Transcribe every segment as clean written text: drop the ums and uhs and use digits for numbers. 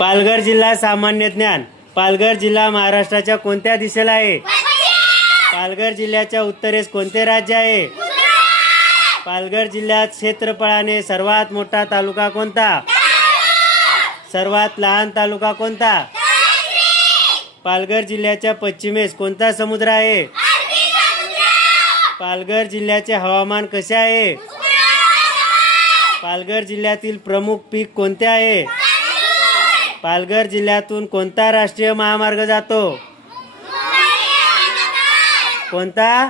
पालघर जिल्हा सामान्य ज्ञान. पालघर जिल्हा महाराष्ट्राच्या कोणत्या दिशेला आहे? पालघर जिल्ह्याच्या उत्तरेस कोणते राज्य आहे? पालघर जिल्ह्यात क्षेत्रफळाने सर्वात मोठा तालुका कोणता? सर्वात लहान तालुका कोणता? पालघर जिल्ह्याच्या पश्चिमेस कोणता समुद्र आहे? पालघर जिल्ह्याचे हवामान कसे आहे? पालघर जिल्ह्यातील प्रमुख पीक कोणते आहे? पालघर जिल्ह्यातून कोणता राष्ट्रीय महामार्ग जातो? कोणता?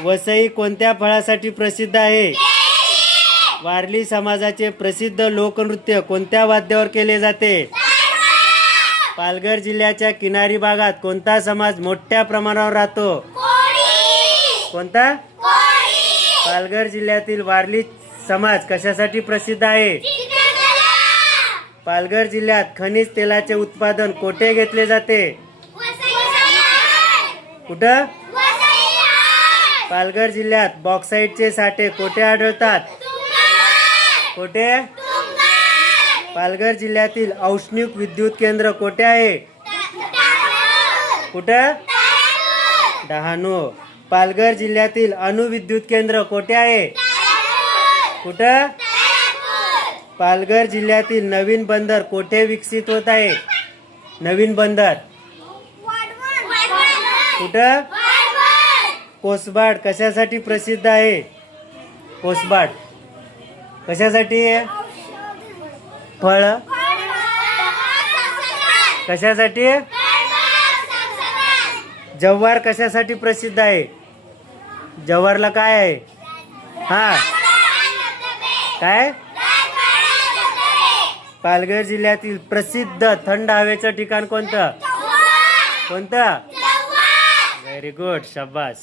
वसई कोणत्या फळासाठी प्रसिद्ध आहे? वारली समाजाचे प्रसिद्ध लोकनृत्य कोणत्या वाद्यावर केले जाते? पालघर जिल्ह्याच्या किनारी भागात कोणता समाज मोठ्या प्रमाणावर राहतो? कोणता? पालघर जिल्ह्यातील वारली समाज कशासाठी प्रसिद्ध आहे? पालघर जिल्ह्यात खनिज तेलाचे उत्पादन कोठे घेतले जाते? कुठं? पालघर जिल्ह्यात बॉक्साईटचे साठे कोठे आढळतात? कोठे? पालघर जिल्ह्यातील औष्णिक विद्युत केंद्र कोठे आहे? कुठं? डहाणू. पालघर जिल्ह्यातील अणुविद्युत केंद्र कोठे आहे? कुठं? पालघर जिल्ह्यातील नवीन बंदर कोठे विकसित होत आहे? नवीन बंदर कुठं? कोसबाड कशासाठी प्रसिद्ध आहे? कोसबाड कशासाठी आहे? फळ कशासाठी? जव्हार कशासाठी प्रसिद्ध आहे? जव्हारला काय आहे? हा काय? पालघर जिल्ह्यातील प्रसिद्ध थंड हवेचं ठिकाण कोणतं? कोणतं? व्हेरी गुड, शाबास.